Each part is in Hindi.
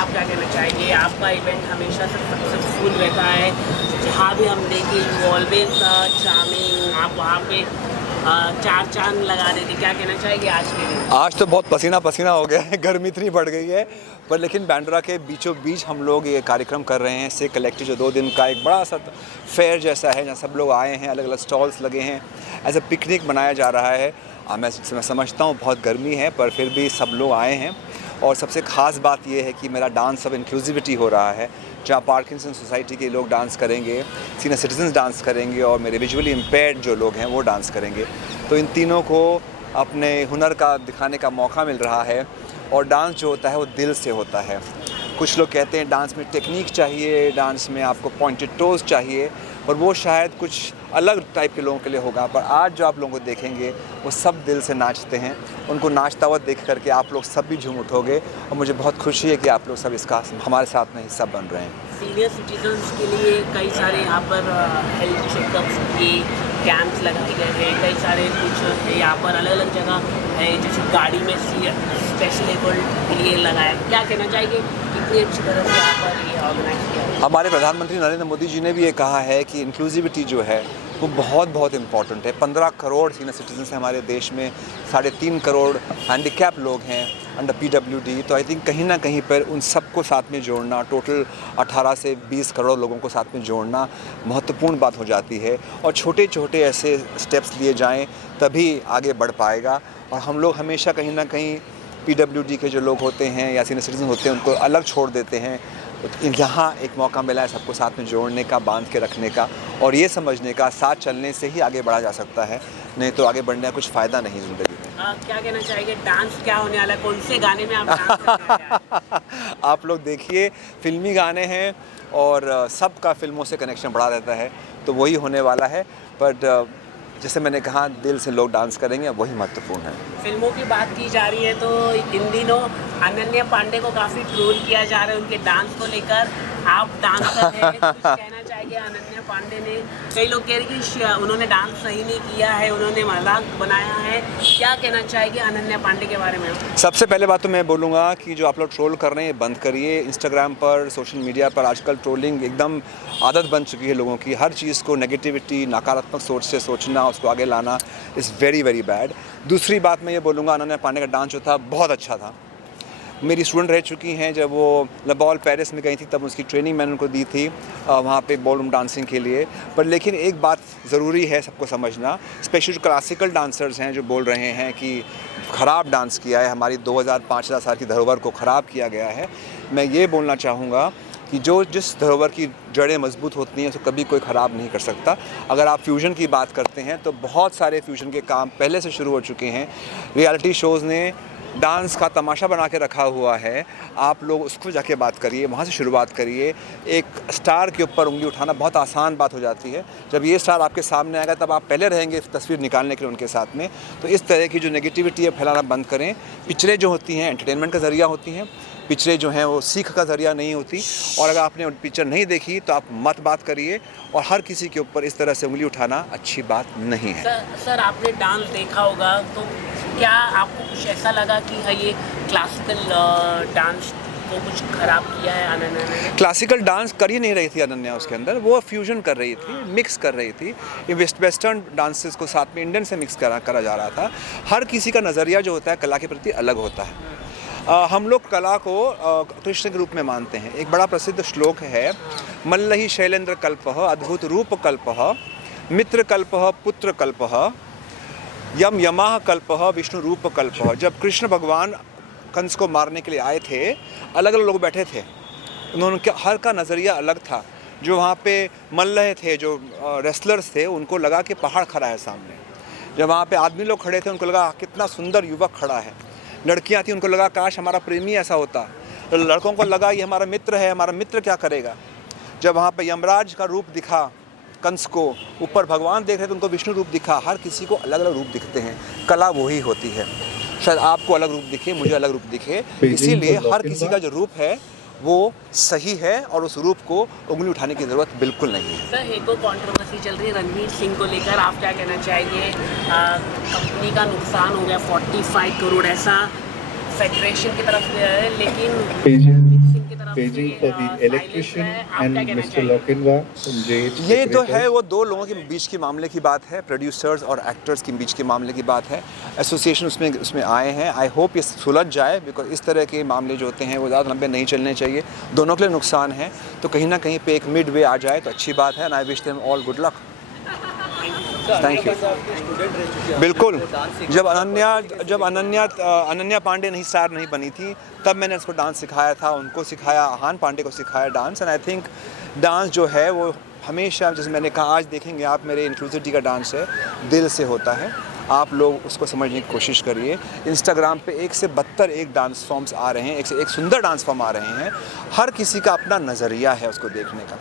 आप क्या कहना चाहेंगे? आपका इवेंट हमेशा से सक्सेसफुल रहता है, जहाँ भी हम देखें ऑलवेज चार्मिंग, आप वहाँ पे चार चांद लगा देते। क्या कहना चाहेंगे आज के दिन? आज तो बहुत पसीना पसीना हो गया है, गर्मी इतनी बढ़ गई है, पर लेकिन बांद्रा के बीचों बीच हम लोग ये कार्यक्रम कर रहे हैं। सिख कलेक्टिव जो 2 दिन का एक बड़ा सा फेयर जैसा है, जहाँ सब लोग आए हैं, अलग अलग स्टॉल्स लगे हैं, एज अ पिकनिक मनाया जा रहा है। मैं समझता हूँ बहुत गर्मी है, पर फिर भी सब लोग आए हैं। और सबसे ख़ास बात ये है कि मेरा डांस अब इंक्लूसिविटी हो रहा है, जहाँ पार्किंसन सोसाइटी के लोग डांस करेंगे, सीनियर सिटीजन्स डांस करेंगे और मेरे विजुअली इम्पेयर्ड जो लोग हैं वो डांस करेंगे। तो इन तीनों को अपने हुनर का दिखाने का मौका मिल रहा है। और डांस जो होता है वो दिल से होता है। कुछ लोग कहते हैं डांस में टेक्निक चाहिए, डांस में आपको पॉइंटेड टोज चाहिए, पर वो शायद कुछ अलग टाइप के लोगों के लिए होगा। पर आज जो आप लोगों को देखेंगे वो सब दिल से नाचते हैं। उनको नाचता हुआ देख करके आप लोग सब भी झूम उठोगे और मुझे बहुत खुशी है कि आप लोग सब इसका हमारे साथ में हिस्सा बन रहे हैं। सीनियर सिटीजन्स के लिए कई सारे यहाँ पर हेल्थ चेकअप्स के कैंप्स लगाए गए हैं, कई सारे कुछ यहाँ पर अलग अलग जगह है, जैसे गाड़ी में स्पेशल एबल्ड के लिए लगाया। क्या कहना चाहिए कितनी अच्छी तरह से यहाँ पर ये ऑर्गेनाइज किया है? हमारे प्रधानमंत्री नरेंद्र मोदी जी ने भी ये कहा है कि इंक्लूसिविटी जो है वो बहुत इम्पॉर्टेंट है। 15 करोड़ सीनियर सिटीजन्स हैं हमारे देश में, 3.5 करोड़ हैंडीकैप लोग हैं अंडर PWD। तो आई थिंक कहीं ना कहीं पर उन सबको साथ में जोड़ना, टोटल 18 से 20 करोड़ लोगों को साथ में जोड़ना महत्वपूर्ण बात हो जाती है। और छोटे छोटे ऐसे स्टेप्स लिए जाएं तभी आगे बढ़ पाएगा। और हम लोग हमेशा कहीं ना कहीं PWD के जो लोग होते हैं या सीनियर सिटीजन होते हैं उनको अलग छोड़ देते हैं। यहाँ एक मौका मिला है सबको साथ में जोड़ने का, बांध के रखने का और ये समझने का साथ चलने से ही आगे बढ़ा जा सकता है, नहीं तो आगे बढ़ने का कुछ फ़ायदा नहीं ज़िंदगी में। क्या कहना चाहेंगे? डांस क्या होने वाला है? कौन से गाने में आप डांस करने आप लोग देखिए, फिल्मी गाने हैं और सबका फिल्मों से कनेक्शन बढ़ा रहता है, तो वही होने वाला है। बट जैसे मैंने कहा, दिल से लोग डांस करेंगे, वही महत्वपूर्ण है। फिल्मों की बात की जा रही है तो इन दिनों अनन्या पांडे को काफ़ी ट्रोल किया जा रहा है उनके डांस को लेकर। आप डांसर हैं, कुछ कहना चाहिए अनन्या पांडे ने? कई लोग कह रहे हैं कि उन्होंने डांस सही नहीं किया है, उन्होंने मजाक बनाया है। क्या कहना चाहिए अनन्या पांडे के बारे में? सबसे पहले बात तो मैं बोलूँगा कि जो आप लोग ट्रोल कर रहे हैं बंद करिए। इंस्टाग्राम पर, सोशल मीडिया पर आजकल ट्रोलिंग एकदम आदत बन चुकी है लोगों की। हर चीज़ को नेगेटिविटी, नकारात्मक सोच से सोचना, उसको आगे लाना इज़ वेरी बैड। दूसरी बात मैं ये बोलूँगा, अनन्या पांडे का डांस जो था बहुत अच्छा था। मेरी स्टूडेंट रह चुकी हैं, जब वो लबॉल पेरिस में गई थी तब उसकी ट्रेनिंग मैंने उनको दी थी वहाँ पे बॉलरूम डांसिंग के लिए। पर लेकिन एक बात ज़रूरी है सबको समझना, स्पेशली जो क्लासिकल डांसर्स हैं जो बोल रहे हैं कि ख़राब डांस किया है, हमारी 2000-5000 साल की धरोहर को ख़राब किया गया है। मैं ये बोलना चाहूँगा कि जिस धरोहर की जड़ें मजबूत होती हैं तो कभी कोई ख़राब नहीं कर सकता। अगर आप फ्यूजन की बात करते हैं तो बहुत सारे फ्यूजन के काम पहले से शुरू हो चुके हैं। रियलिटी शोज़ ने डांस का तमाशा बना के रखा हुआ है। आप लोग उसको जाके बात करिए, वहाँ से शुरुआत करिए। एक स्टार के ऊपर उंगली उठाना बहुत आसान बात हो जाती है। जब ये स्टार आपके सामने आएगा तब आप पहले रहेंगे तस्वीर निकालने के लिए उनके साथ में। तो इस तरह की जो नेगेटिविटी है फैलाना बंद करें। पिक्चरें जो होती हैं एंटरटेनमेंट का ज़रिया होती हैं, पिक्चरें जो हैं वो सीख का ज़रिया नहीं होती। और अगर आपने पिक्चर नहीं देखी तो आप मत बात करिए और हर किसी के ऊपर इस तरह से उंगली उठाना अच्छी बात नहीं है। सर आपने डांस देखा होगा, तो क्या आपको कुछ ऐसा लगा कि हाँ ये क्लासिकल डांस को कुछ ख़राब किया है अनन्या ने? क्लासिकल डांस कर ही नहीं रही थी अनन्या उसके अंदर, वो फ्यूजन कर रही थी, मिक्स कर रही थी। ये वेस्टर्न डांसेस को साथ में इंडियन से मिक्स करा जा रहा था। हर किसी का नज़रिया जो होता है कला के प्रति अलग होता है। हम लोग कला को कृष्ण के रूप में मानते हैं। एक बड़ा प्रसिद्ध श्लोक है, मल्लहि शैलेंद्र कल्पः अद्भुत रूप कल्पः मित्र कल्पः पुत्र कल्पः यम यमाह कल्पः विष्णु रूप कल्पः। जब कृष्ण भगवान कंस को मारने के लिए आए थे, अलग अलग लोग बैठे थे, उन्होंने हर का नज़रिया अलग था। जो वहाँ पे मल्लह थे, जो रेसलर्स थे, उनको लगा कि पहाड़ खड़ा है सामने। जब वहाँ पे आदमी लोग खड़े थे उनको लगा कितना सुंदर युवक खड़ा है। लड़कियाँ थी, उनको लगा काश हमारा प्रेमी ऐसा होता। लड़कों को लगा ये हमारा मित्र है, हमारा मित्र क्या करेगा। जब वहाँ पे यमराज का रूप दिखा कंस को, ऊपर भगवान देख रहे थे, उनको विष्णु रूप दिखा। हर किसी को अलग अलग रूप दिखते हैं, कला वही होती है। शायद आपको अलग रूप दिखे, मुझे अलग रूप दिखे, इसीलिए हर किसी का जो रूप है वो सही है और उस रूप को उंगली उठाने की ज़रूरत बिल्कुल नहीं है। सर एक और कंट्रोवर्सी चल रही है रणवीर सिंह को लेकर, आप क्या कहना चाहेंगे? कंपनी का नुकसान हो गया 45 करोड़, ऐसा फेडरेशन की तरफ से है, लेकिन रणवीर सिंह की paging for the electrician and Mr. Lokinwa from JH. ये तो है वो दो लोगों के बीच के मामले की बात है, प्रोड्यूसर्स और एक्टर्स के बीच के मामले की बात है। एसोसिएशन उसमें आए हैं। आई होप ये सुलझ जाए, बिकॉज इस तरह के मामले जो होते हैं वो ज़्यादा लंबे नहीं चलने चाहिए, दोनों के लिए नुकसान है। तो कहीं ना कहीं पे एक मिड वे आ जाए तो अच्छी बात है। And I wish them all good luck. Thank you. बिल्कुल, जब अनन्या पांडे नहीं स्टार नहीं बनी थी तब मैंने उसको डांस सिखाया था, उनको सिखाया, आहान पांडे को सिखाया dance. And I think dance जो है वो हमेशा, जैसे मैंने कहा, आज देखेंगे आप मेरे इंक्लूसिविटी का डांस है, दिल से होता है। आप लोग उसको समझने की कोशिश करिए। इंस्टाग्राम पे एक से बदतर एक डांस फॉर्म्स आ रहे हैं, एक से एक सुंदर डांस फॉर्म आ रहे हैं। हर किसी का अपना नज़रिया है उसको देखने का,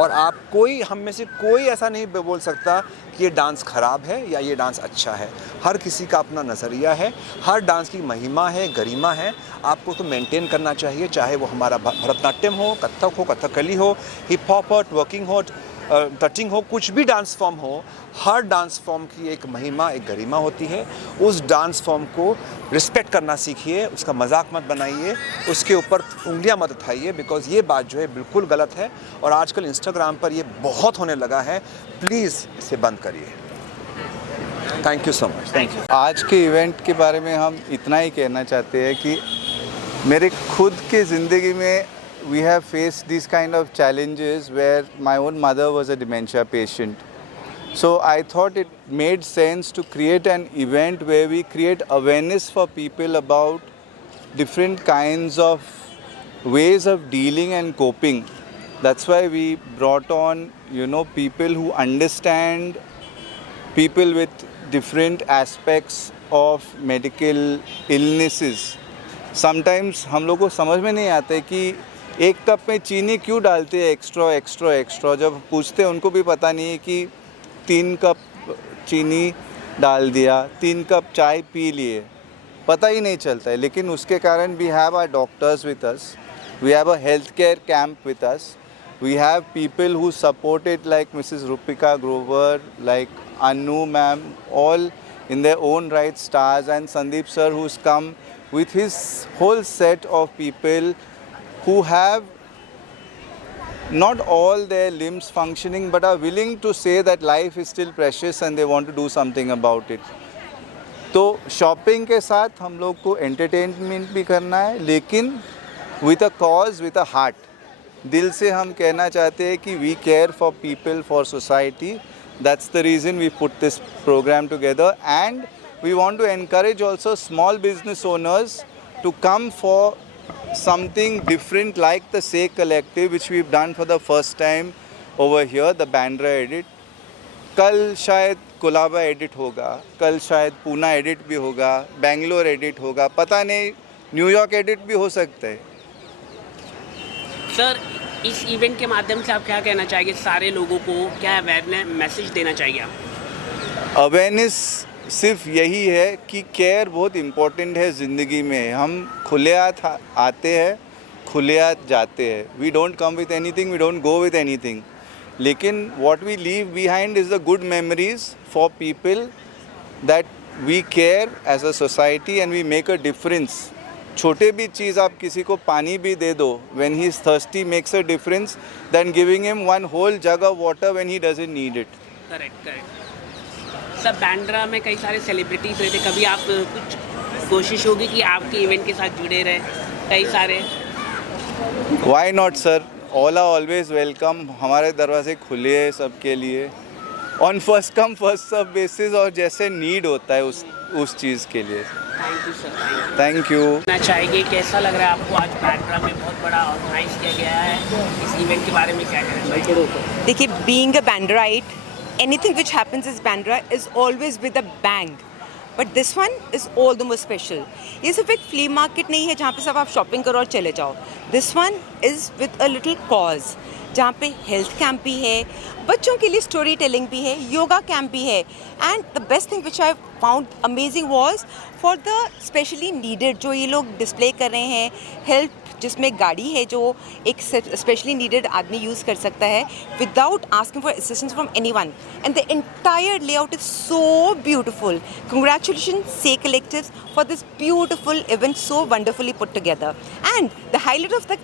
और आप कोई, हम में से कोई ऐसा नहीं बोल सकता कि ये डांस ख़राब है या ये डांस अच्छा है। हर किसी का अपना नज़रिया है, हर डांस की महिमा है, गरिमा है। आपको तो मेंटेन करना चाहिए, चाहे वो हमारा भरतनाट्यम हो, कथक हो, कथकली हो, हिप हॉप हो, ट्वर्किंग हो, टचिंग हो, कुछ भी डांस फॉर्म हो। हर डांस फॉर्म की एक महिमा, एक गरिमा होती है। उस डांस फॉर्म को रिस्पेक्ट करना सीखिए, उसका मजाक मत बनाइए, उसके ऊपर उंगलियां मत उठाइए, बिकॉज ये बात जो है बिल्कुल गलत है और आजकल इंस्टाग्राम पर ये बहुत होने लगा है। प्लीज़ इसे बंद करिए। Thank you so much. Thank you. आज के इवेंट के बारे में हम इतना ही कहना चाहते हैं कि मेरे खुद के ज़िंदगी में we have faced these kind of challenges where my own mother was a dementia patient. So I thought it made sense to create an event where we create awareness for people about different kinds of ways of dealing and coping. That's why we brought on, people who understand people with different aspects of medical illnesses. Sometimes हम लोग को समझ में नहीं आता है कि एक कप में चीनी क्यों डालते हैं एक्स्ट्रा। जब पूछते हैं उनको भी पता नहीं है कि 3 कप चीनी डाल दिया, 3 कप चाय पी लिए, पता ही नहीं चलता है। लेकिन उसके कारण we have our doctors with us, we have a health care camp with us, we have people who support it like Mrs Rupika Grover, like Anu ma'am, all in their own right stars, and Sandeep sir who's come with his whole set of people who have not all their limbs functioning but are willing to say that life is still precious and they want to do something about it. तो शॉपिंग के साथ हम लोग को एंटरटेनमेंट भी करना है, लेकिन with a cause, with a heart. दिल से हम कहना चाहते हैं कि we care for people, for society. That's the reason we put this program together, and we want to encourage also small business owners to come for something different like the Say Collective, which we've done for the first time over here, the Bandra edit. कल शायद कोलाबा एडिट होगा, कल शायद पूना एडिट भी होगा, बेंगलोर एडिट होगा, पता नहीं न्यूयॉर्क एडिट भी हो सकता है। सर, इस इवेंट के माध्यम से आप क्या कहना चाहेंगे सारे लोगों को, क्या अवेयरनेस मैसेज देना चाहिए आप? अवेयरनेस सिर्फ यही है कि केयर बहुत इम्पोर्टेंट है ज़िंदगी में। हम खुले हाथ आते हैं, खुले हाथ जाते हैं। We don't come with anything, we don't go with anything, लेकिन what we leave behind is the good memories for people that we care as a society and we make a difference. छोटे भी चीज़, आप किसी को पानी भी दे दो, when he is thirsty makes a difference than giving him one whole jug of water when he doesn't need it. Correct. Sir, Bandra में कई सारे सेलिब्रिटीज़ रहते, कभी आप कुछ कोशिश होगी कि आपके इवेंट के साथ जुड़े रहे कई सारे? Why not sir, all are always welcome. हमारे दरवाजे खुले हैं सबके लिए, on first come first serve basis, और जैसे नीड होता है उस चीज़ के लिए। Thank you sir. Thank you. कहना चाहेंगे कैसा लग रहा है आपको? आज बैंड्रा में बहुत बड़ा ऑर्गेनाइज किया गया है, इस इवेंट के बारे में क्या कहना चाहिए? देखिए, being a Bandraite, anything which happens is Bandra is always with a bang, but this one is all the more special. ये सिर्फ एक फ्ली मार्केट नहीं है जहाँ पे सब आप शॉपिंग करो और चले जाओ. This one is with a little cause, जहाँ पे हेल्थ कैंप भी है, बच्चों के लिए स्टोरी टेलिंग भी है, योगा कैंप भी है, and the best thing which I found amazing was for the specially needed, जो ये लोग डिस्प्ले कर रहे हैं, हेल्प जिसमें गाड़ी है जो एक स्पेशली नीडेड आदमी यूज़ कर सकता है without asking for assistance from anyone, and the entire layout is so beautiful. Congratulations Say Collectives for this beautiful event, so wonderfully put together. And the highlight of the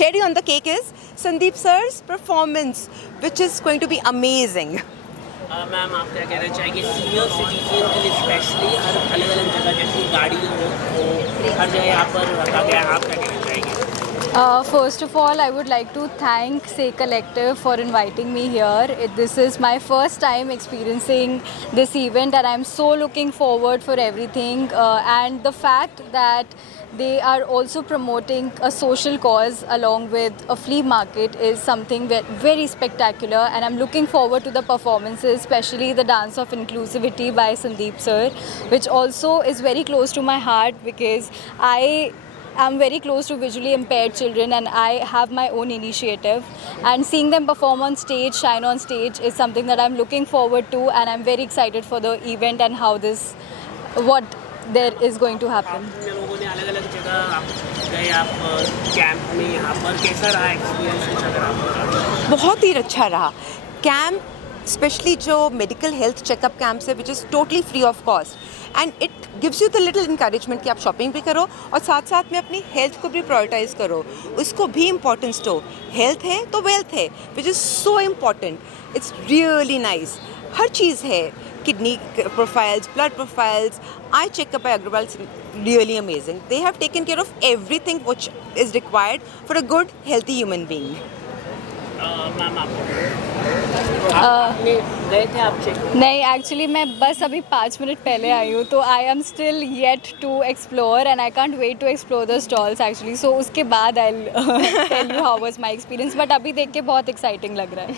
cherry on the cake is Sandeep sir's performance, which is going to be amazing. Ma'am आप क्या कहना चाहेंगे सीनियर सिटीजन के लिए स्पेशली हर अलग अलग जगह जैसे गाड़ी हो हर जगह यहाँ पर रखा गया, आप क्या कहना चाहेंगे? First of all, I would like to thank Say Collective for inviting me here. This is my first time experiencing this event and I'm so looking forward for everything. And the fact that they are also promoting a social cause along with a flea market is something very spectacular, and I'm looking forward to the performances, especially the Dance of Inclusivity by Sandeep sir, which also is very close to my heart because I'm very close to visually impaired children and I have my own initiative, and seeing them perform on stage, shine on stage is something that I'm looking forward to, and I'm very excited for the event and what there is going to happen. आप लोगों ने अलग अलग जगह गए, आप कैंप में, यहाँ पर कैसा रहा एक्सपीरियंस कुछ अगर आप? बहुत ही अच्छा रहा कैंप, स्पेशली जो मेडिकल हेल्थ चेकअप कैंप्स है which is totally free of cost, and it gives you the little encouragement कि आप शॉपिंग भी करो और साथ साथ में अपनी हेल्थ को भी प्रायोरिटाइज करो, उसको भी इम्पोर्टेंस दो. हेल्थ है तो वेल्थ है, which is so important. It's really nice. हर चीज़ है, kidney profiles, blood profiles, eye checkup by Agrawal is really amazing. They have taken care of everything which is required for a good, healthy human being. Ma'am आपने गए थे आप चेक? नहीं, एक्चुअली मैं बस अभी 5 मिनट पहले आई हूँ, तो I am still yet to explore and I can't wait to explore the stalls actually. So उसके बाद I tell you how was my experience, but अभी देख के बहुत एक्साइटिंग लग रहा है.